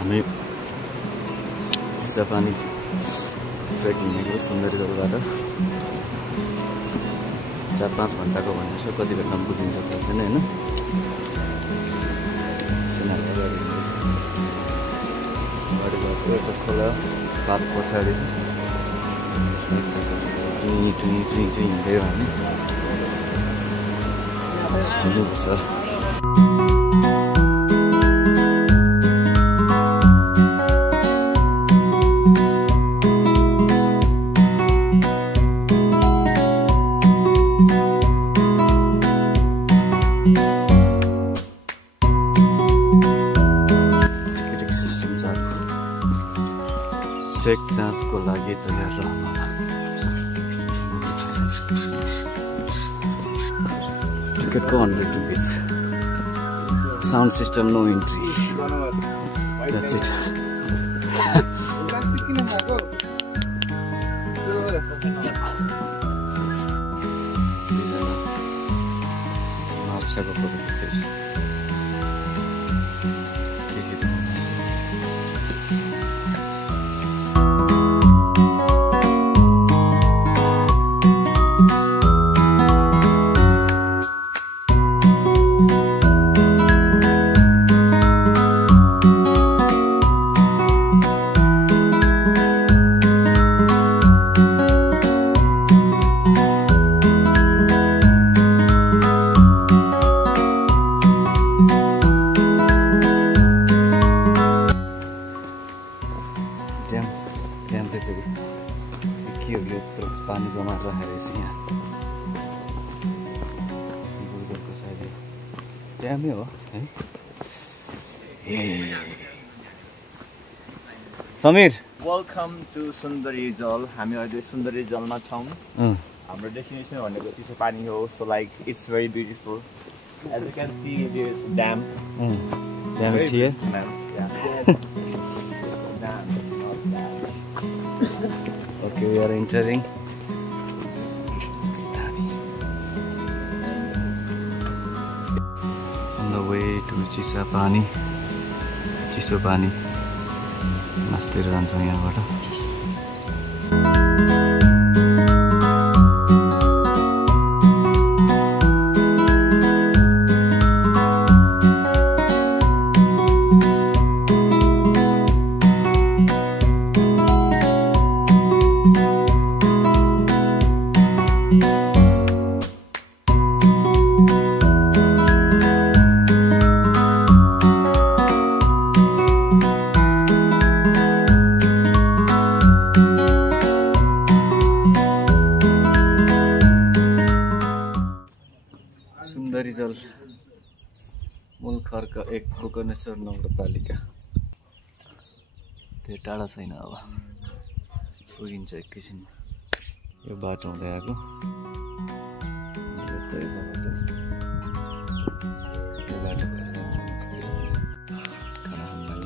हामी चिसापानी ट्रेकिङ हिँडेको सुन्दरी जलबाट 4-5 घन्टाको भनेको छ। कति बेलामा पुगिन्छ थाहा छैन होइन। गाडी खोला पार्क पछाडि छ। हिँड्यो हामी हिँड्नुपर्छ। चेक जाँचको लागि तयार रहनुहोला। टिकटको 100 rupees. Sound system no entry. That's it. माछाको फोटो खिच्दैछ। के हो यत्रो पानी जमा राखेर रहेछ यहाँ। ड्यामै हो है। समीर वेलकम टु सुन्दरी जल। हामी अहिले सुन्दरी जलमा छौँ। हाम्रो डेस्टिनेसन भनेको चिसापानी हो। So like it's very beautiful. As you can see there is dam. Dam is here. Okay, we are entering. On the way to Chisapani. Chisopani. Master जान्छौँ यहाँबाट। सुन्दरी जल मुलखर्क 1 गोकर्णेश्वर नगरपालिका। त्यो टाढा छैन। अब पुगिन्छ एकैछिन। यो बाटो हुँदै आएको। यो बाटो भएर जान्छ मस्तिर। खाना खानु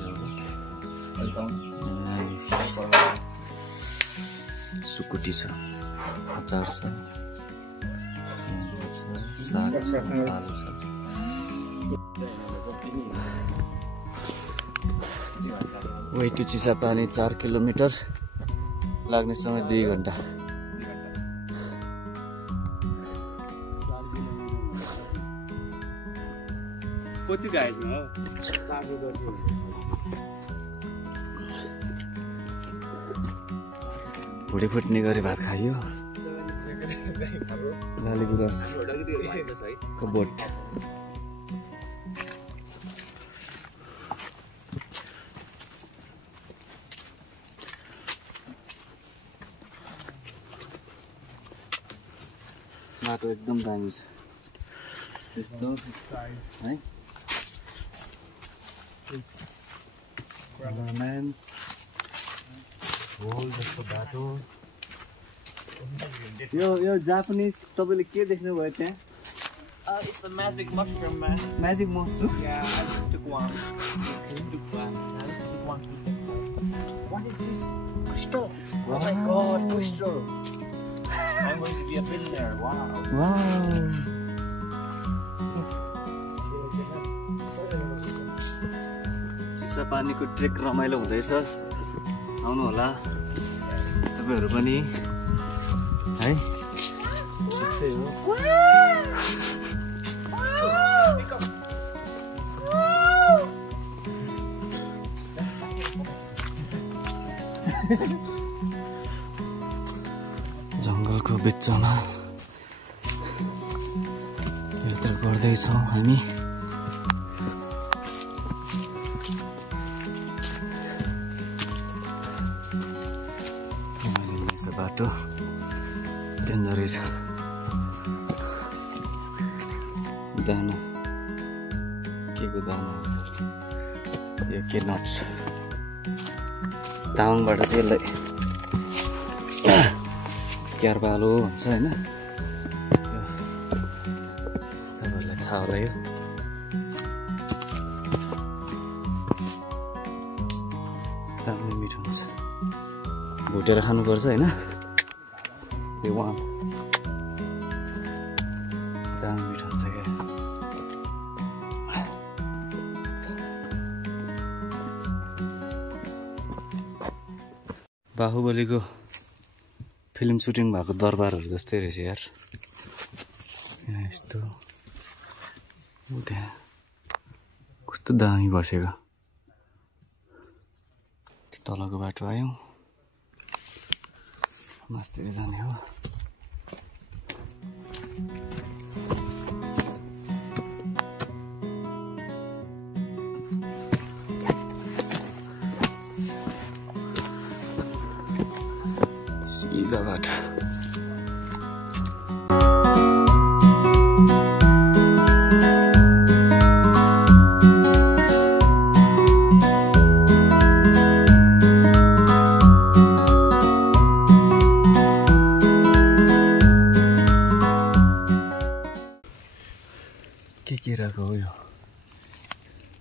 सुकुटी छ, अचार छ, साग छ, आलु छ। Way to Chisapani 4 kilometre. लाग्ने समय 2 घन्टा। कति गाइडमा हो? भुँडी फुट्ने गरी भात खाइयो। लाली गुराँस को बोट। बाटो एकदम दामी छ। त्यस्तो है। रोमान्स होल जस्तो बाटो। यो जापानिज तपाईले के देख्नु भयो त्यहाँ? It's a magic mushroom, man. Magic mushroom? Yeah, I just took one. What is this? Crystal. Oh my god, crystal. I'm going to be a billionaire. Wow. Wow. चिसापानीको trek रमाइलो हुँदैछ आउनु होला तपाईहरु पनि है त्यस्तै हो जंगलको बिचमा यात्रा गर्दैछौं हामी बाटो त्यहाँ रहेछ दाना के को दाना यो के नट्स तामाङबाट चाहिँ यसलाई क्यारबालो भन्छ हैन तपाईहरुलाई थाहा होला यो दामी मिठो हुन्छ भुटेर खानुपर्छ हैन यो वान दामी मिठो हुन्छ क्या बाहुबलीको फिल्म सुटिङ भएको दरबारहरू जस्तै रहेछ यार यहाँ यस्तो त्यहाँ कस्तो दामी बसेको तलको बाटो आयौँ मास्तिर जाने हो सीधा बाटो के राखेको हो यो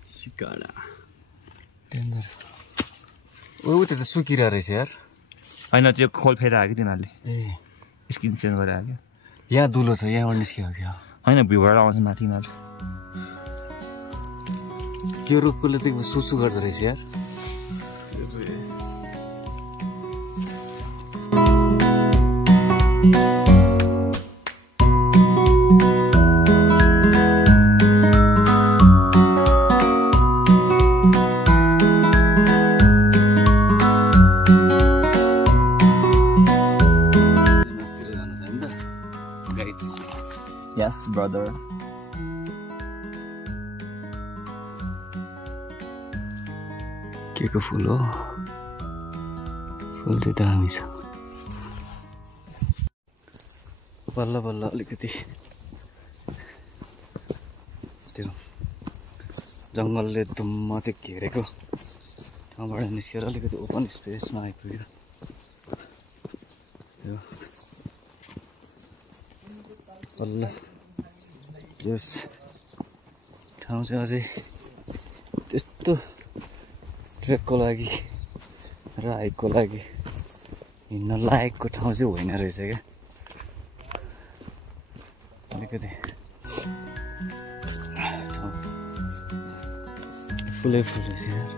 सिकाडा डेन्जर ओ उता त सुकिरा रहेछ यार हैन त्यो खोल फेर आयो कि तिनीहरुले ए स्किन चेन्ज गरेर आयो यहाँ दुलो छ यहाँबाट निस्कियो क्या हैन भ्यूबाट आउँछ माथि यिनीहरु त्यो रुखले त सुसु गर्दो रहेछ यार Yes, brother. के को फुल हो फुल चाहिँ दामी छ बल्ल बल्ल अलिकति त्यो जङ्गलले धुम्म त्यो घेरेको ठाउँबाट निस्केर अलिकति ओपन स्पेसमा आइपुग्यो यो बल्ल यस ठाउँ चाहिँ अझै त्यस्तो ट्रेकको लागि र हाइकको लागि हिँड्न लायकको ठाउँ चाहिँ होइन रहेछ क्या अलिकति फुलै फुल रहेछ यार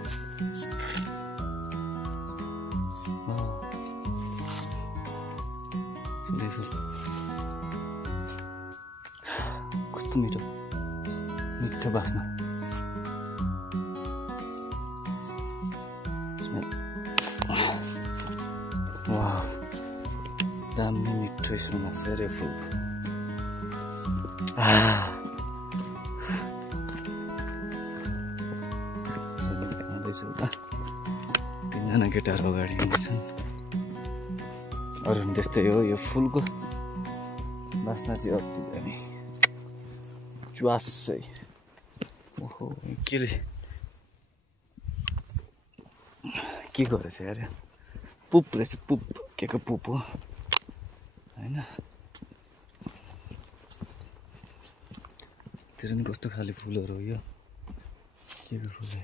फुलै फुल कस्तो मिठो मिठो बास्ना वाह दामी मिठो स्मेल आउँछ अरे फुल आउँदैछ उता तीनजना केटाहरू अगाडि आउँदैछन् अरू पनि त्यस्तै हो यो फुलको बास्ना चाहिँ अति दामी च्वासै ओहो के गरेछ यार पुप रहेछ पुप के को पुप हो हैन तेरो नि कस्तो खाले फुलहरू हो यो के को फुल हो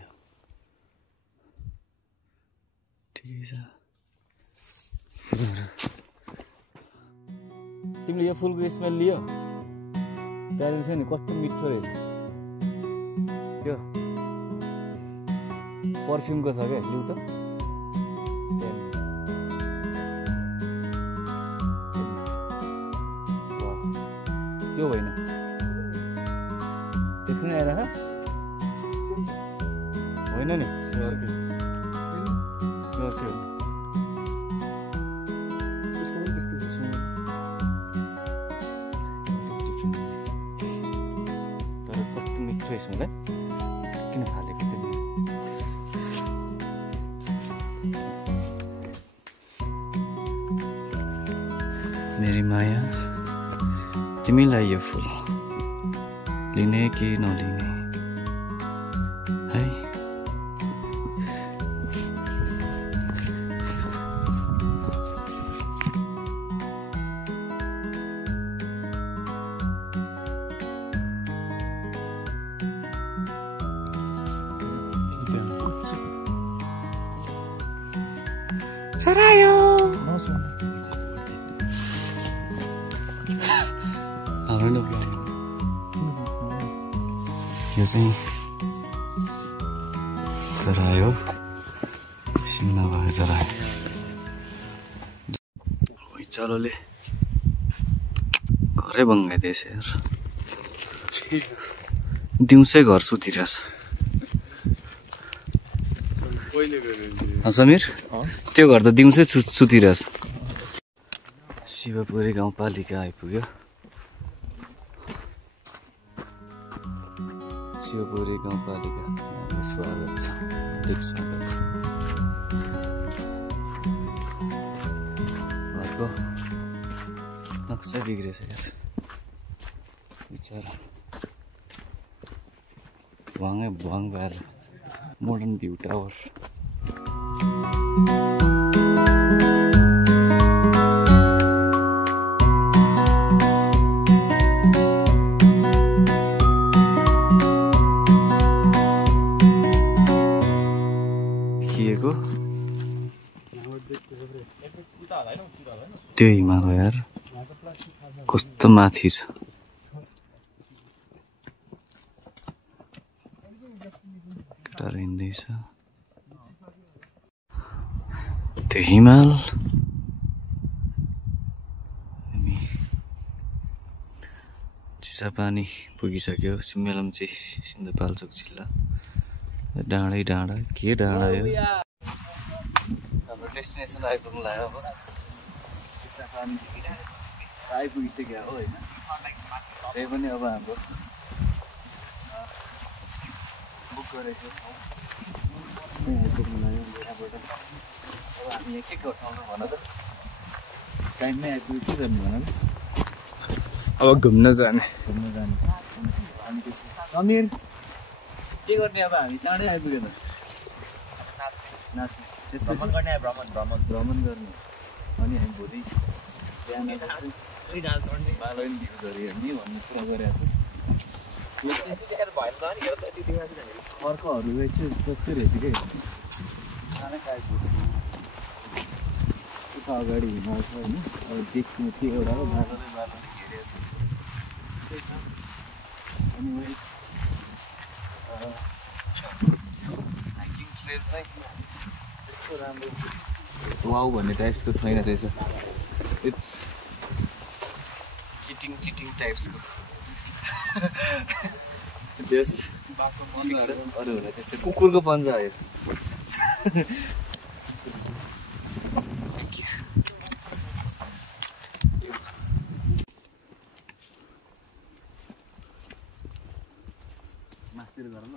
ठिकै छ तिमीले यो फुलको स्मेल लियो त्यहाँदेखि छ नि कस्तो मिठो रहेछ यो पर्फ्युमको छ क्या लिउ त त्यो होइन त्यसको नि आइरहेको होइन नि अर्कै हो तर कस्तो मिठो यसमा किन फालेको थियो मेरी माया तिमीलाई यो फुल लिने कि नलिने है चरायो यो चाहिँ चरायो सिङ्गमा भएको चरायो चलोले घरै बङ्गाइदिएछ यार दिउँसै घर सुतिरहेछ समीर त्यो घर त दिउँसै सुतिरहेछ शिवपुरी गाउँपालिका आइपुग्यो शिवपुरी गाउँपालिका स्वागत छ हार्दिक स्वागत छ घरको नक्सा बिग्रेछ यार बिचरा भुवाङै भुवाङ भएर मोडर्न भ्यू टावर त्यो हिमाल यार कस्तो माथि छ केटाहरू हिँड्दैछ त्यो हिमाल अनि चिसापानी पुगिसक्यो सिम्मेलम्ची सिन्धुपाल्चोक जिल्ला डाँडै डाँडा के डाँडा यो हाम्रो डेस्टिनेसन आइपुग्नु लाग्यो अब आइपुगिसक्यो हो होइन त्यही पनि अब हाम्रो बुक गरेको छौँ आइपुग्नु लाग्यो यहाँबाट अब हामी यहाँ के गर्छौँ भन त टाइममै आइपुग्यो के गर्नु भन त अब घुम्न जाने समीर के गर्ने अब हामी चाँडै आइपुग्यो त नाच्ने भ्रमण गर्ने भ्रमण गर्ने अनि हामी भोलि बिहान बालोइन भ्युजहरू हेर्ने भन्ने कुरा गरिरहेको छु अर्कोहरू रहेछ जस्तै रहेछ कि उता अगाडि हिँडाएको छ होइन अब देख्नु त्यो एउटा हो बालोले घेरेको छ अनि हाइकिङ ट्रेल चाहिँ त्यस्तो राम्रो वाउ भन्ने टाइप्सको छैन रहेछ इट्स चिटिङ टाइप्सको त्यस अरूहरूलाई त्यस्तै कुकुरको पन्जा हो मासतिर गर न